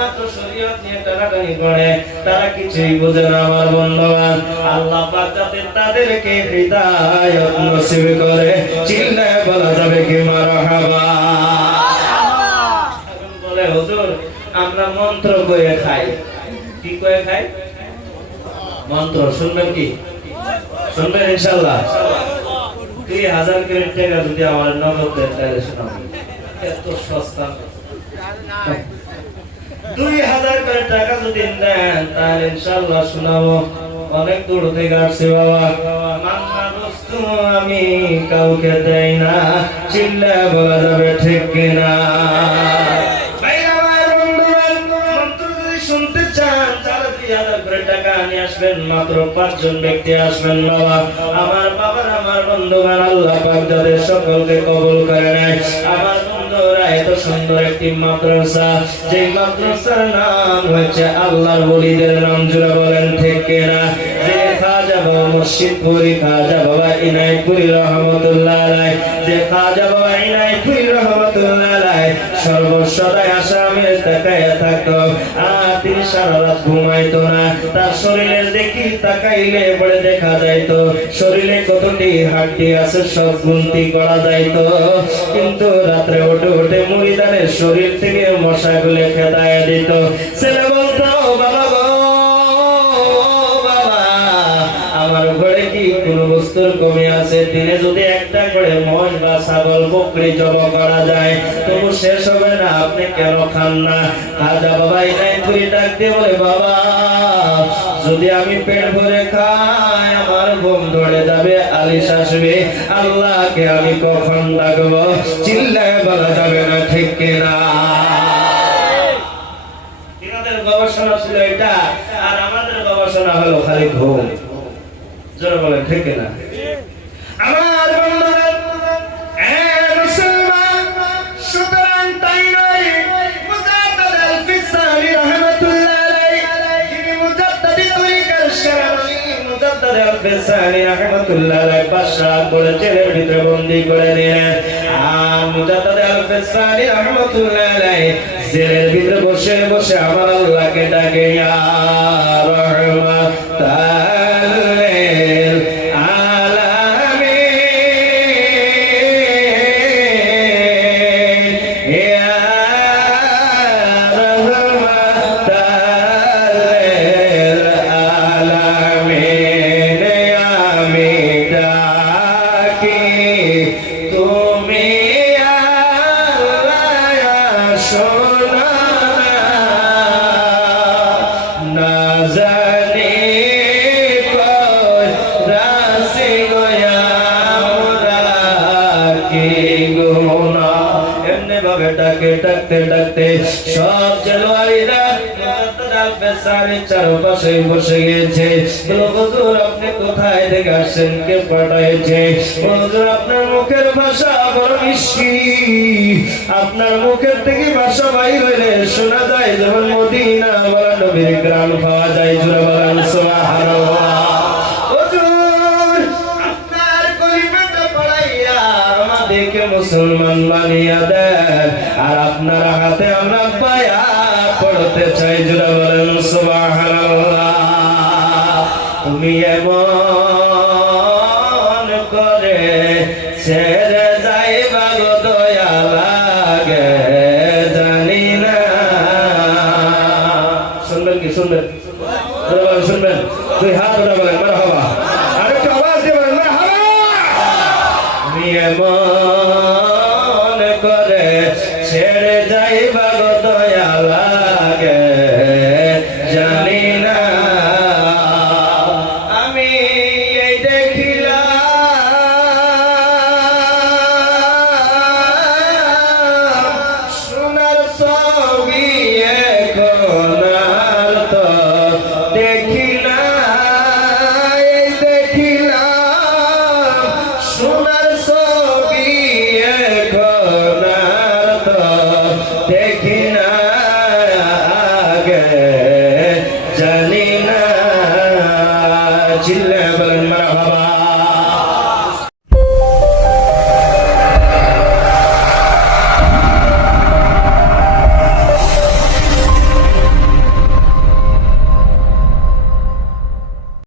শুধুমাত্র শরীয়ত নিয়ে টানাটানি করে, তারা কিছুই বোঝে না আমার বন্ধুগণ। আল্লাহ পাক যাতে তাদেরকে হিদায়াত নসিব করে, চিল্লায়ে বলা যাবে কি মারহাবা। এখন বলে হুজুর আমরা মন্ত্র করে খাই, কি করে খাই? মন্ত্র শুনবেন কি? শুনবেন ইনশাআল্লাহ। 2000 করে টাকা যদি আমার নগদ দেন তাহলে শোনাবো, এত সস্তা। 2000 করে টাকা যদি দেন তাহলে ইনশাআল্লাহ শোনাবো। অনেক দূর থেকে আসছে বাবা, মান্না দোস্ত আমি কাউকে দেই না, চিল্লায়ে বলা যাবে ঠিক কিনা? মাত্র 5 জন ব্যক্তি আসবেন বাবা। আমার বাবার আমার বন্ধুগণ, আল্লাহ পাক যাদের সকলকে কবুল করে নেয়। আমার বন্ধুরা এত সুন্দর একটি মাদ্রাসা, যে মাদ্রাসার নাম হচ্ছে আল্লাহর ওলিদের নাম, জুড়ে বলেন ঠিক কিনা? যে খাজা বাবা মুর্শিদপুরি, খাজা বাবা ইনায়তপুরি রহমাতুল্লাহ আলাইহি, যে খাজা বাবা ইনায়তপুরি রহমাতুল্লাহ আলাইহি সর্বসদাই আসামের তাকায় থাকতো, আর তিনি সারা রাত ঘুমাইতো না। তার শরীরের দেখি তাকাইলে পরে দেখা যাইতো শরীরে কতটি হাড্ডি আছে সব গুনতি করা যাইতো, কিন্তু রাত্রে উঠে উঠে মুরিদানের শরীর থেকে মশাগুলো খেদায় দিত। ছেলে বলতো বাবা গো বাবা, আমার ঘরে কি কোনো বস্তুর কমি আছে? দিনে যদি একটা করে মোষ বা ছাগল বকরি জবা করা যায় তবু শেষ হবে না, আপনি কেন খান না? খাজা বাবা ইনায়তপুরি ডাক দিয়ে বলে বাবা, যদি আমি পেট ভরে খাই আমার ঘুম ধরে যাবে, আলিশ আসবে, আল্লাহকে আমি কখন ডাকবো? চিল্লায়ে বলা যাবে না ঠিক কিনা? এনাদের গবেষণা ছিল এটা, আর আমাদের গবেষণা হলো খালি ঘুম। জোরে বলেন ঠিক কিনা? আমার বন্ধুরা মুসলমান, সুতরাং তাই নয় মুজাদ্দিদ আল-ফিসানি রাহমাতুল্লাহ আলাইহি, যিনি মুজাদ্দিদ তরিকার সেনানি মুজাদ্দিদ আল-ফিসানি রাহমাতুল্লাহ আলাইহি বাদশা করে জেলের ভিতরে বন্দী করে নিলেন। আর মুজাদ্দিদ আল-ফিসানি রাহমাতুল্লাহ আলাইহি জেলের ভিতরে বসে বসে আমার আল্লাহকে ডাকে, ইয়া রাহমাতাল লিল আলামিন, ইয়া রাহমাতাল লিল আলামিন, আমি ডাকি তুমি আল্লাহ শোনা না জানি কই রাসি গয়া মোরা কি গুনাহ। এমনি ভাবে ডাকে ডাকতে ডাকতে সব জেলওয়ারিরা মুজাদ্দিদ আল-ফিসানির চারপাশে বসে গেছে। হুজুর আপনি কোথায় থেকে আসছেন? কে পাঠাইছে? হুজুর আপনার মুখের ভাষা বড় মিষ্টি, আপনার মুখের থেকে ভাষা বাইর হইলে শোনা যায় যেমন মদিনা বলা নবীর গ্রাম পাওয়া যায়। জোরে বলেন সুবহানাল্লাহ। হুজুর আপনার কলিমাটা পড়াইয়া আমাদেরকে মুসলমান বানিয়ে দেন, আর আপনার হাতে আমরা বায়াত পড়তে চাই। জোরে বলেন সুবহানাল্লাহ। তুমি এমন করে ছেড়ে যাইবা গো দয়া লাগে জানি না। শুনবেন কি? শুনবেন? শুনবেন? 2 হাত উঠে বলেন মারহাবা, আরেকটু আওয়াজ দিয়ে বলেন মারহাবা। তুমি এমন